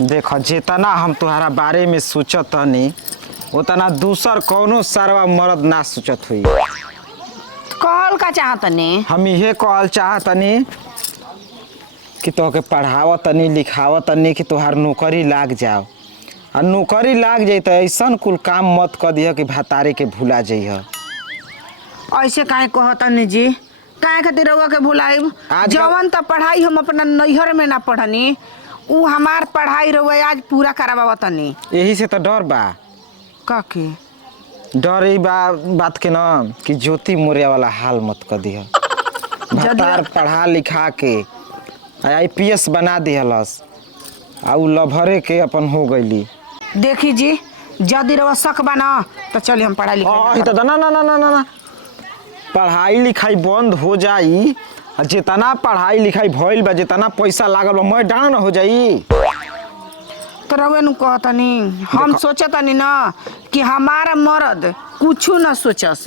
देख जितना हम तुम्हारा बारे में सोचत नहीं उतना दूसर कौनो सारवा मर्द ना सोचत हुई। कहल का चाहतनी हम ये कहल चाहतनी कि तोहके पढ़ावतनी लिखावतनी कि तोहार नौकरी लाग जाओ और नौकरी लाग जाई तो ऐसा कुल काम मत कर दिह कि भतारे के भुला जइह। ऐसे काहे कहतनी जी? काहे खातिर रउआ के भुलाइब? जवन त पढ़ाई हम अपना नैहर में ना पढ़नी उ हमार पढ़ाई रउआ आज पूरा करावतनी। यही से तो डर बा। का के डर ई बात के ना कि ज्योति मौर्य वाला हाल मत कर दिह। भतार पढ़ा लिखा के IPS बना दिहलस आ उ लभरे के अपन हो गईली। देखी जी जदि रउआ शक बा ना तो चली हम पढ़ाई लिखाई तो ना ना ना ना ना पढ़ाई लिखाई बंद हो जाई। जितना पढ़ाई लिखाई भइल बा जितना पैसा लागल बा मैं डाउन हो जाई। तो रउआ नु कहतनी हम सोचतनी ना कि हमारा मर्द कुछ न सोचस।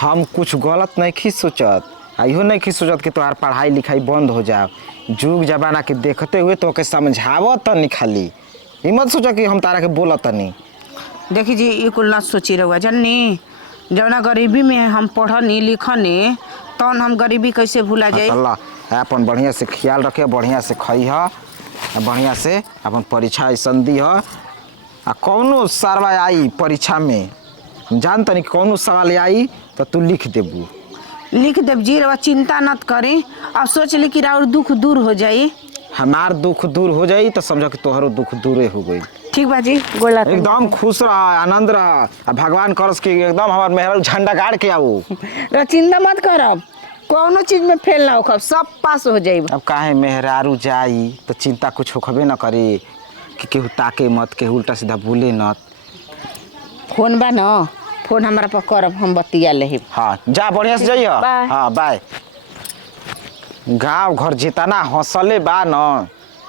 हम कुछ गलत नहीं सोचत इहो नहीं सोचत कि तोहार पढ़ाई लिखाई बंद हो जाओ। जुग जमाना के देखते हुए तो के समझावत नहीं खाली ई मत सोच कि हम तारा के बोलत नहीं। देखी जी ये कुल ना सोची रहुआ जननी जवना गरीबी में हम पढ़नी लिखनी तौन हम गरीबी कैसे भूला जाए। अल्लाह अपन बढ़िया से ख्याल रखे बढ़िया से खइह बढ़िया से अपन परीक्षा ऐसन दीह आ कौनो सरवा आई परीक्षा में जान तनी कौनो सवाल आई तो तू लिख देबू। लिख देव जी रवा चिंता मत करी। अब सोच ली कि राउर दुख दूर हो जाई। हमार दुख दूर हो जाई तो समझो कि तोहरो दुख दूरे हो गई। ठीक बा जी गोला एकदम खुश रह आनंद रह भगवान करस कि एकदम हमार मेहरा झंडा गाड़ के आओ। चिंता मत करब कौनो चीज में फेल ना होखब सब पास हो जाई। अब काहे मेहरारू जाई तो चिंता कुछ होखबे न करे कि केहू ताके मत केहू उल्टा सीधा बोले न। फोन बा न फोन हमारा पर करब हम बतिया लेहिब। हाँ जा बढ़िया से जाइए। हाँ बाय। गाँव घर जितना हंसले बा न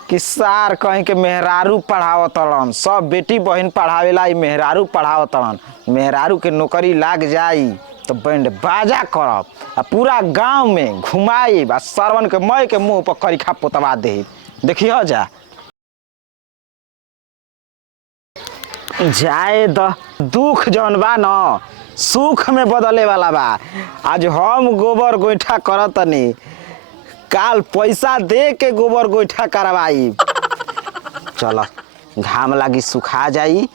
कि सार कहीं के मेहरारू पढ़ावतलन सब बेटी बहन पढ़ावेला मेहरारू पढ़ावतलन। मेहरारू के नौकरी लाग जाई तो बैंड बाजा करब आ पूरा गांव में घुमाई आ सरवन के मई के मुंह पर करीखा पोतवा दे। देखिए जा जाए द दुख जौन बा न सुख में बदले वाला बा। आज हम गोबर गोईठा करतनी काल पैसा दे के गोबर गोईठा करवाई। चल घाम लागी सुखा जाई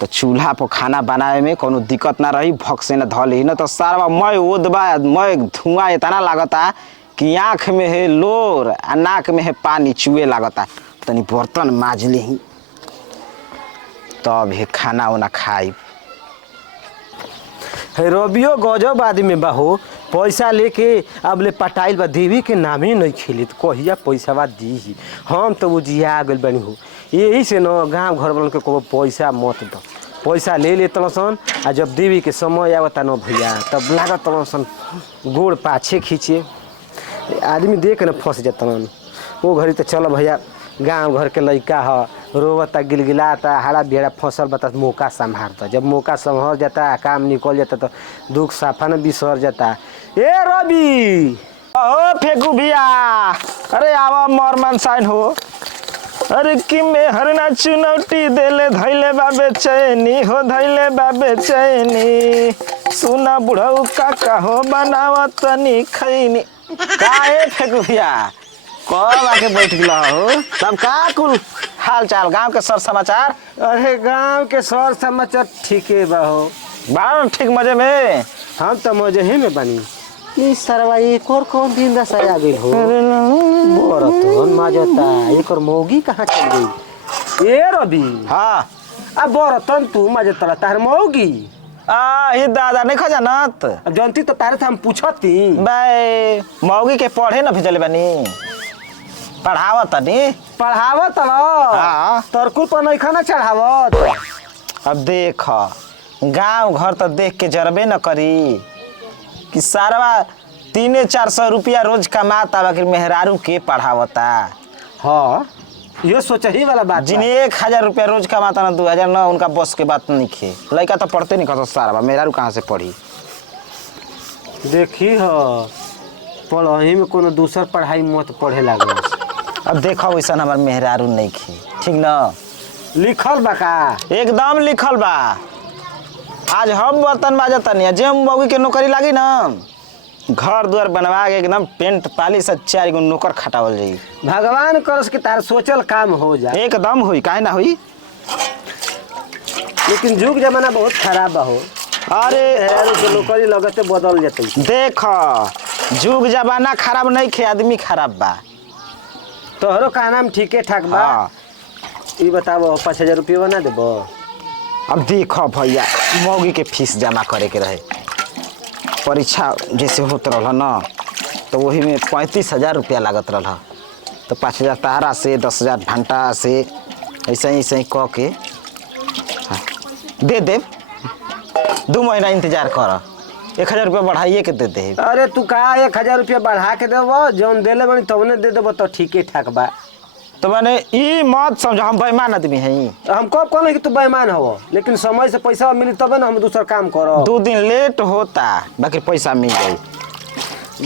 तो चूल्हा पर खाना बनावे में कोनो दिक्कत ना रही भक से न धल ही न तो सारा मैं ओदबा मैं धुआं इतना लागता कि आँख में है लोर आ नाक में है पानी चुए लागता। तनी बर्तन माज ली तब हे खाना उना खाई। रबियो गजब आदमी बा हो पैसा लेके अब ले पटाइल बा देवी के नामे नहीं खेली तो कहिया पैसा बा दी। हम तो वो जिया गल बनी हो यही से न गाँव घर वालों के को पैसा मत दो पैसा ले ले तलसन आ जब देवी के समय आवता न भैया तब लागत तलसन गोड़ पाछे खींचे आदमी देख न फंस जातन। वो घड़ी तो चलो भैया गांव घर के लड़का ह रोवता गिलगिलाता हाड़ा बेड़ा फसल बता मौका संभालता जब मौका संभल जाता काम निकल जाता तो दुख साफा न बिसर जाता। ए रवि ओ फेंकू भैया अरे आवा मोर मन साइन हो। अरे कि में हरना चुनौती देले धैले बाबे चैनी हो धैले बाबे चैनी सुना बुढ़ऊ काका हो बनावत तनी खैनी। काहे फेंकू भैया कब आके बैठ गया हो तब का कुल हाल चाल गांव के सर समाचार? अरे गांव के सर समाचार ठीके बा हो बार ठीक मजे में। हम तो मजे ही में बनी ई सरवा एक और कौन दिन दस आ गई हो बरतन माजता एक और मौगी कहाँ चल गई? ए रवि हाँ अब बरतन तू माजता तार मौगी ये दादा नहीं खा जानत जनती तो तारे से हम पूछती भाई मौगी के पढ़े न भेजले बानी पढ़ावत नहीं पढ़ावत हाँ। तरकुल पर नहीं खाना चढ़ावत। अब देख गांव घर तो देख के जरबे न करी कि सारा 300-400 रुपया रोज कमाता बाकी मेहरारू के पढ़ावता। हाँ ये सोचा ही वाला बात जिन 1000 रुपया रोज कमाता ना 2000 ना उनका बस के बात नहीं खे लड़का तो पढ़ते नहीं खा सारा मेहरारू कहाँ से पढ़ी। देखी हो पढ़ही में कोनो दूसर पढ़ाई मत पढ़े लागल अब देखो वैसा हमार मेहरारू नहीं खी ठीक ना लिखल बा का एकदम लिखल बा आज हम बर्तन बाजतनी जे मौगी के नौकरी लागी ना घर दुआर बनवा के एकदम पेंट पालिश से 4 गो नौकर खटावल जाई भगवान करस के तार सोचल काम हो जा एकदम हुई काहे ना हुई लेकिन जुग जमाना बहुत खराब बा हो अरे मेहरारू के नौकरी लगते बदल जतई देख जुग जमाना खराब नहीं खे आदमी खराब बा तोहरो का नाम ठीके ठाक बा हाँ। ई बताबो 5000 रुपया बना देबो अब देखो भैया मौगी के फीस जमा करे के रहे परीक्षा जैसे होत रहा ना तो वही में 35,000 रुपया लागत रहा तो 5,000 तारा से 10,000 घंटा से ऐसे ही कह के हाँ, दे दे 2 महीना इंतजार कर 1,000 रुपया बढ़ाइए के दे दे अरे तू का 1000 रुपया बढ़ा के देबो जौन देले बनी तवने दे देबो तो ठीके ठाक बा तो मैंने ई मत समझ हम बेईमान आदमी हैं हम कब कहले कि तू बेईमान हो लेकिन समय से पैसा मिली तबे ना हम दूसरा काम करो 2 दिन लेट होता बाकी पैसा मिल जाई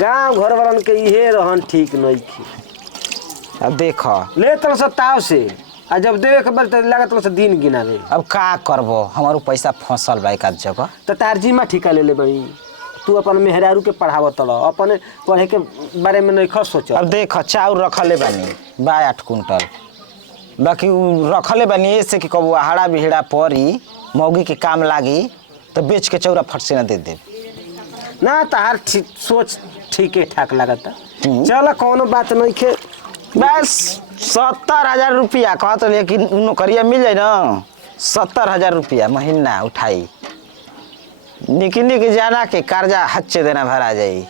गांव घर वालन के इहे रहन ठीक नहीं थी अब देखो ले तो सब ताव से आ जब देवे के बार लागत तो दिन गिनावे अब का करबो हमारो पैसा फंसल बा एक आध जगह तो तार जीमा ठिका ले बनी तू अपन मेहरारू के पढ़ावत तल अपने पढ़े के बारे में नहीं खस सोच अब देख चाउर रखले बानी 8 कुंटल बाकी उ रखले बानी ऐसे कि कबू हाड़ा बिहड़ा परी मौगी के काम लागी तो बेच के चौरा फट से ना दे दे ना तार सोच ठीके ठाक लागता चल कोनो बात नहीं खे बस 70,000 रुपया कहत लेकिन नौकरिया मिल जाए ना 70,000 रुपया महीना उठाई निकली जाना के कर्जा हच्चे देना भरा जाई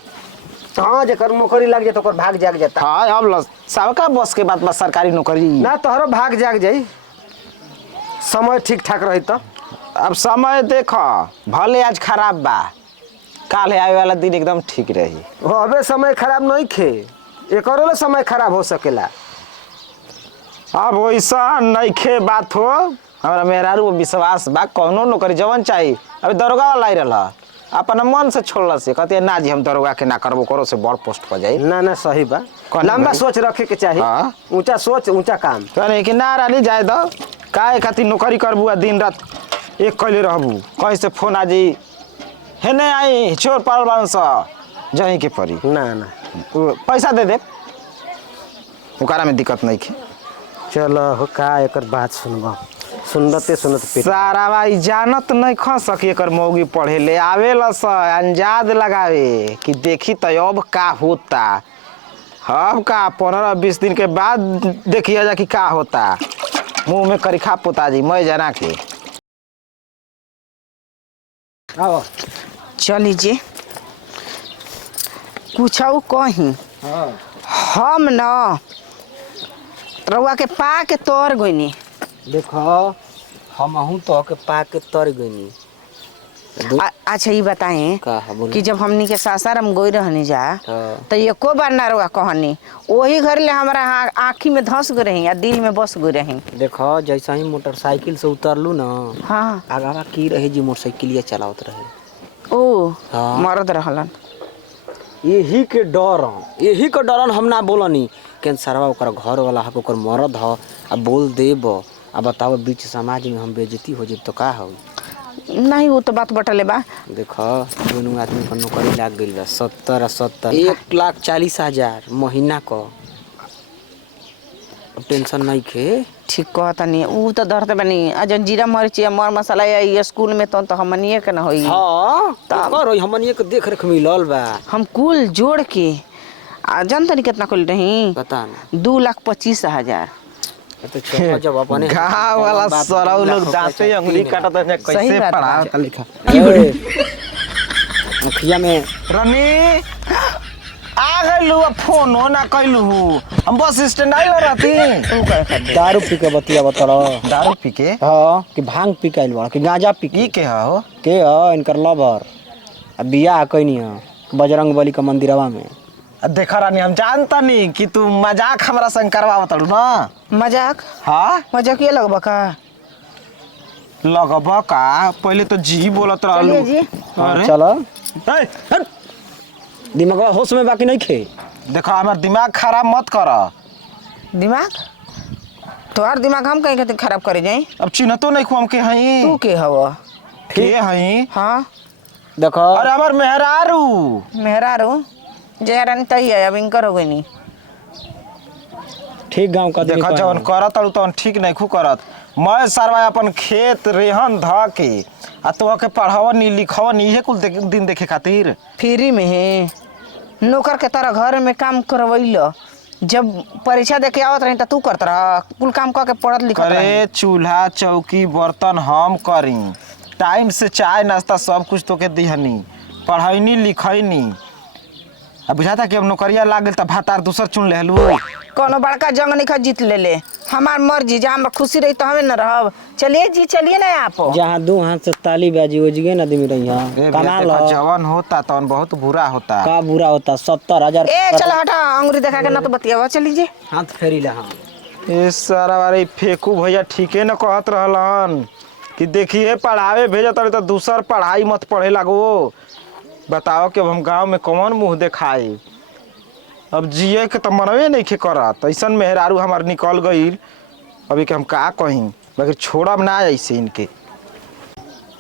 हाँ जकर नौकरी लग जाए तो ओकर भाग जाग जाता हाँ अब सबका बस के बात बा सरकारी नौकरी ना तोहरो भाग जाग जाई समय ठीक ठाक रही तो अब समय देखो भले आज खराब बा काल आवे वाला दिन एकदम ठीक रही अबे समय खराब नहीं खे एकरो समय खराब हो सकेला अब वैसा नहीं खे बात हो हमारा मेहरारू को विश्वास बा कौनो नौकरी जवन चाहिए अभी दरोगा वाला ही रहा अपना मन से छोड़ल से कहते ना जी हम दरोगा के ना करबो करो से बड़ पोस्ट पर जाए ना ना सही बा लंबा सोच रखे के चाहिए हाँ। ऊंचा सोच ऊंचा काम कहने कि ना रानी जाए दो काहे खातिर नौकरी करबू दिन रात एक कैले रहबू कहीं से फोन आ जी हे नहीं आई चोर पाल बान सा जहीं के पड़ी ना ना पैसा दे दे ओकरा में दिक्कत नहीं की चलो हो का एकर बात सुनबा सुनते सुनत पेट सारा भाई जानत नहीं खा सके कर मौगी पढ़े ले आवेला स अंजाद लगावे कि देखी तो अब का होता अब का 15-20 दिन के बाद देखिए जा कि का होता मुंह में करिखा पोता जी मैं जना के आओ चल लीजिए कुछ कहीं हम न रउआ के पा के तोड़ गईनी देखो हम तो के पा के तर गईनी अच्छा ये बताएं का कि जब हमनी के सासाराम गई रहनी जा हाँ। तो एको बार ना रउआ कहनी वही घर ले हमारा आँखी में धंस गए रही या दिल में बस गए रही देखो जैसा ही मोटरसाइकिल से उतरलू ना हाँ आगावा की रहे जी मोटरसाइकिलिया चलावत रहे ओ हाँ। मरद रहलन यही के डरन हम ना बोलनी केन सरवा ओकर घर वाला है ओकर मरद ह अब बोल देब अब बताओ बीच समाज में हम बेइज्जती हो जब तो का हो नहीं वो तो बात बटले बा देखो दोनों आदमी को नौकरी लाग गई बा 70 1,40,000 महीना को टेंशन नहीं खे ठीक कहता नहीं वो तो धरते बनी अजन जीरा मरीचिया मर मसाला या ये स्कूल में तो हमनिए के ना होई हाँ तब हमनिए के देख रेख मिलल बा हम कुल जोड़ के जानते नहीं कितना कुल रही पता ना 2,25,000 तो चलो जब अपने गाँव वाला सरौ लोग दांते अंगुली काटत है सही कैसे बात पढ़ा बा। लिखा मुखिया में रनी आ गइलू फोन ना कैलू हम बस स्टैंड आइल रहती दारू पी के बतिया बताओ दारू पी के हाँ कि भांग पी के आइल बा कि गांजा पी ई के हो के इनकर लवर अब बियाह कैनी है बजरंग बली का मंदिरवा में देखा रानी हम जानता नहीं कि तू मजाक हमरा संग करवावत ना मजाक हाँ मजाक ये लगबा का लगबा का पहले तो जी बोलत रहलू चलिए जी अरे चलो ए, हट। दिमाग होश में बाकी नहीं खे देखो हमार दिमाग खराब मत कर दिमाग तोहार दिमाग हम कहीं खातिर खराब करे जाई। अब चिन्हतो नहीं खुम के हई तू के हव? के हई? हाँ देखो अरे हमर मेहरारू। मेहरारू जेहरानी तही है, अब इनकर हो गई नहीं। ठीक गांव का देखा जवन करत अड़ू तवन ठीक नहीं खू करत। मैं सरवा अपन खेत रेहन ध के आ तो के पढ़ावनी लिखवनी इहे कुल दिन देखे खातिर। फ्री में है नौकर के तरह घर में काम करवैल। जब परीक्षा दे के आवत रही तू करत रह कुल काम करके पढ़त लिखत रही। अरे चूल्हा चौकी बर्तन हम करी, टाइम से चाय नाश्ता सब कुछ तो के दिहनी, पढ़ैनी लिखैनी। अब बुझाता कि अब नौकरिया लाग गेल त भातार दूसर चुन लेलू। कोनो बड़का जंग नहीं जीत ले हमार मर्जी जहाँ में खुशी रही तो हमें न रहब। चलिए जी चलिए ना आप। जहाँ दो हाथ से ताली बाजी हो जगे ना आदमी रही कमा लो। जवन होता तवन बहुत बुरा होता। का बुरा होता 70,000। ए चल हटा अंगूरी देखा के ना तो बतियावा। चली जी हाथ फेरी ला। ए सारा बारे फेकू भैया ठीके न कहत रहलन कि देखिए पढ़ावे भेजत रहे तो दूसर पढ़ाई मत पढ़े लागो। बताओ कि अब हम गांव में कौन मुंह देखाए? अब जिए के तो मनवे नहीं खे करत। ऐसन मेहरारू हमार निकल गई अभी के हम का कहीं, मगर छोड़ब ना ऐसे इनके।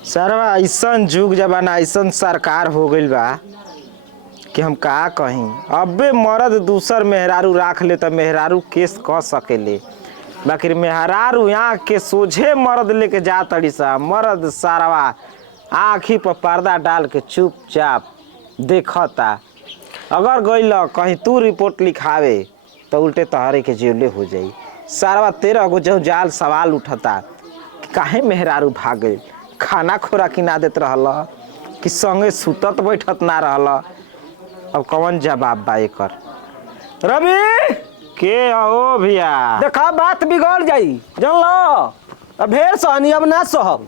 सरवा ऐसन जुग जमाना ऐसन सरकार हो गई बा कि हम का कहीं। अबे मर्द दूसर मेहरारू राख ले तो मेहरारू केस कह सकेले, बाकी मेहरारू यहाँ के सोझे मर्द लेके जा तड़ी सा। मर्द सारवा आँखी पर पर्दा डाल के चुपचाप देखता। अगर गइल कहीं तू रिपोर्ट लिखावे तो उल्टे तहरे के जेले हो जाई। सारवा 13 गो जो जाल सवाल उठता कि काहे मेहरारू भाग गई, खाना खोराकी ना देत रहल कि संगे सुतत बैठत ना रहल। अब कौन जवाब बा एकर? रवि के हो भैया? देखा बात बिगड़ जाई जान लो। अब ढेर सहनी अब ना सहब।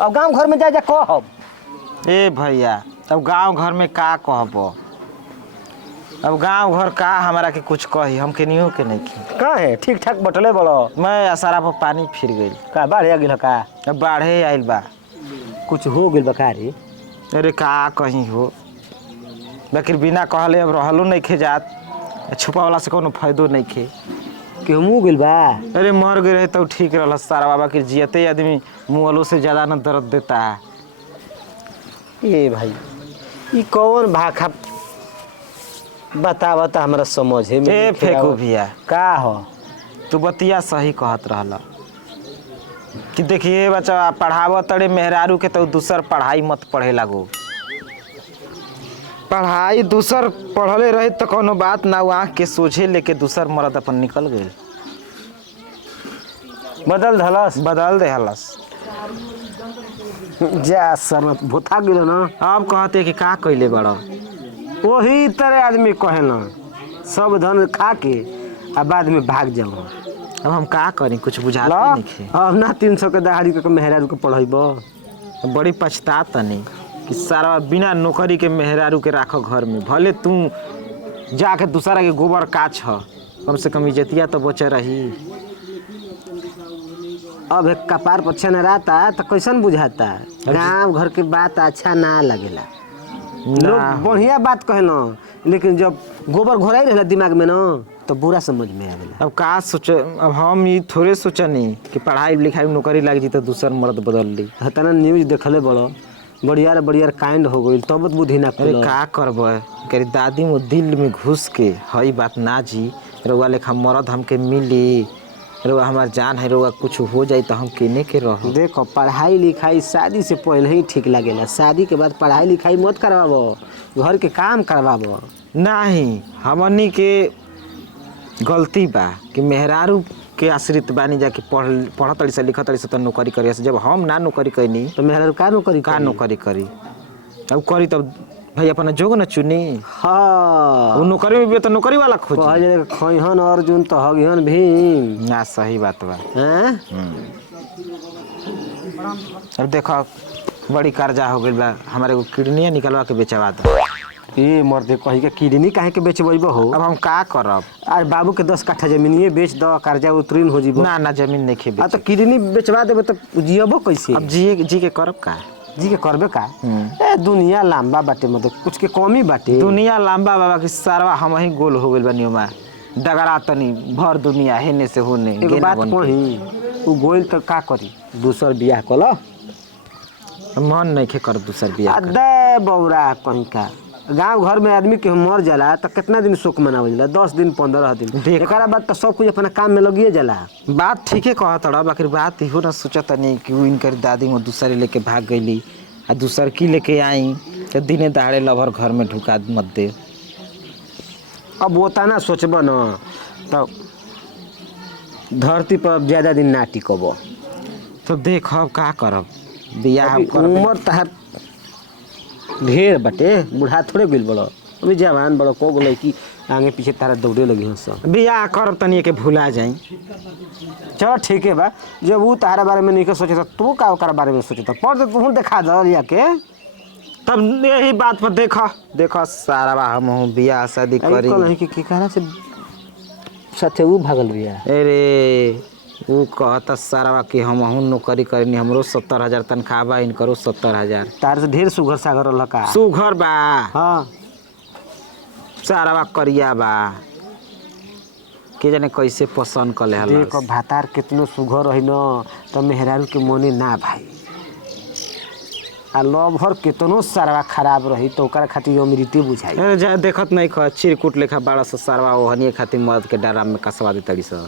अब गांव घर में जा जा कहब। ए भैया अब गांव घर में का कहब? अब गांव घर का हमारा के कुछ कही, हम के नियो के नहीं की। का है ठीक ठाक बटले बड़ो। मैं असारा पर पानी फिर गई। का बाढ़ आ गेल का? अब बाढ़े आइल बा। कुछ हो गेल बका रे? अरे का कहीं हो, बाकी बिना कहले अब रहलो नहीं खे जात। छुपा वाला से कोनो फायदो नहीं खे। केहू मुँह गेल बा? अरे मर गए रहे तो ठीक रहल सारा बाबा के। जियते आदमी मुँहलो से ज्यादा न दर्द देता है। ए भाई ये कौन भाखा बतावा तो हमरा समझे में ए फेंकू भैया का हो? तू बतिया सही कहत रहल कि देखिए बच्चा पढ़ाव तड़े मेहरारू के तो दूसर पढ़ाई मत पढ़े लागो। पढ़ाई दूसर पढ़ले रहे तो कोनो बात ना, आँख के सोझे लेके दूसर मर्द अपन निकल गए। बदल दे हलस। जा सर भूथा गेलो ना। अब कहते कि का कैले बड़ा? वही तरह आदमी कहे ना सब धन खा के आ बाद में भाग जाओ। अब हम का करी, कुछ बुझाते नहीं खे। अब ना 300 के दहाड़ी के मेहरारू के पढ़ाइब। बड़ी पछतात नहीं कि सारा बिना नौकरी के मेहरारू के राखो घर में। भले तू जाके दूसरा के गोबर काछ, कम से कम इज्जतिया तो बचे रही। अब एक कपार पर छन रहता तो कैसन बुझाता? गांव घर के बात अच्छा ना लगेला। लोग बढ़िया बात कहना, लेकिन जब गोबर घोराई रहला दिमाग में ना तो बुरा समझ में आवेला। अब का सोच, अब हम ये थोड़े सोचनी कि पढ़ाई लिखाई में नौकरी लग जी तो दूसर मर्द बदल ली। तना न्यूज देखले बड़ो बढ़िया कांड हो गई तब बुद्धि ना। अरे का करब, करी दादी मो दिल में घुस के हई बात ना जी रउआ लेखा मर्द हमके मिली, रउआ हमार जान है, रउआ कुछ हो जाए तो हम केने के रह। देखो पढ़ाई लिखाई शादी से पहले ही ठीक लगेला। शादी के बाद पढ़ाई लिखाई मत करवाबो, घर के काम करवाबो। नहीं हमनी के गलती बा कि मेहरारू के आश्रित बानी जाके पढ़तड़ी से लिखतड़ी से तो नौकरी करी। जब हम ना नौकरी कैनी तो मेहरारू का नौकरी करी? अब करी तब भाई अपना जोग न चुनी। हाँ वो नौकरी में भी तो नौकरी वाला खोजी। खइहन अर्जुन तो हगिहन भीम ना। सही बात बा। अब देखो बड़ी कर्जा हो गई बा, हमारे को किडनी निकलवा के बेचवा दो। ये मर्दे कही के किडनी काहे के बेचबो हो? अब हम का करब? अरे बाबू के 10 कट्ठा जमीनिए बेच दो, कर्जा उतरीन हो जीबो। ना जमीन नहीं खे। तो किडनी बेचवा देबो तो जियबो कैसे? अब जी के करब का? जी के करबे का? ए दुनिया लंबा बाटे, मतलब कुछ के कमी बाटे। दुनिया लंबा बाबा की सारा हम ही गोल हो गइल बानी। ओमा डगरा तनी भर दुनिया हेने से होने एगो गेना बात बन के। कही उ गोइल तो का करी दूसर बियाह कल मन नहीं खे कर दूसर बियाह कर। अदे बौरा कहीं का गांव घर में आदमी के मर जाला तो कितना दिन शोक मनावल जाला 10 दिन 15 दिन देख। एकरा बाद तो सब कुछ अपना काम में लगिए जाला। बात ठीके कहा तड़ा बाकी बात इहो ना सोचत नहीं कि वो इनकर दादी में दूसरे लेके भाग गईली आ दूसर की लेके आई तो दिने दहाड़े लभर घर में ढुका मत दे। अब वो तना सोचब न तो धरती पर ज्यादा दिन ना टिकब। तो देख अब का करब बियाह अभी करब। उम्र तहार ढेर बटे बूढ़ा थोड़े गइल बड़ो अभी जवान बड़ो को बोले कि आगे पीछे तारा दौड़े लगी हंस। बियाह करब तनी के भुला जाई। चलो ठीक है बा जब वो तारा बारे में नहीं सोचे तू का ओकरा बारे में सोचे पर तो तू देखा दो या के तब यही बात पर देखा सारा बा हम हूँ बियाह शादी करी। नहीं कि कहना से साथे वो भागल बिया। अरे वो कहता सारा बा कि हम हूँ नौकरी करनी हमरो 70,000 तनख्वाह बा इनकरो 70,000। तार से ढेर सुघर सागर रहल का। सुघर बा हाँ सारा बा करिया बा के जाने कैसे पसंद कर ले देखो भातार कितनो सुघर रही न तो मेहरारू के मोने ना भाई आ लभर कितनो सारा खराब रही तो ओकरा खातिर अमृति बुझाई। अरे जा देखत नहीं ख चिरकुट लेखा बड़ा सा सारवा ओहनी खातिर मर्द के डराम में कसवा दे तड़ी सा।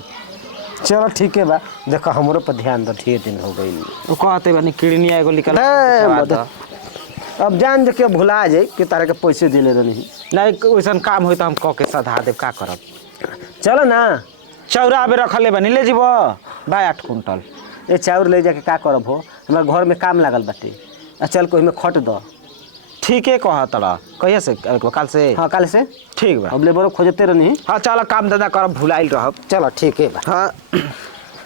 चलो ठीक है बा देखो हमरो पर ध्यान दो ढेर दिन हो गई। वो कहते बनी किडनी एगो निकल अब जान दे के भुला जाए कि तारे के पैसे दिले रही नहीं वैसन काम होई तो हम कह के सधा देव का करब। चलो ना चौरा में रखले बनी ले जीबो भाई 8 कुंटल। ये चाउर ले जाके का करब हो हमारे घर में काम लागल बाटे आ चल कोई में खट दो। ठीक है कह तड़ा कहिया से कल से। हाँ कल से ठीक बा अब लेबर खोजते रहनी। हाँ चलो काम धंधा करब भुलाइल रहब। चलो ठीक है बा। हाँ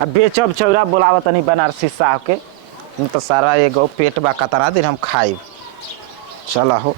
अब बेचब चौरा बोलावत तनी बनारसी साहब के तो सारा एगो पेट बा कतरा दिन हम खाइब। चलो हो।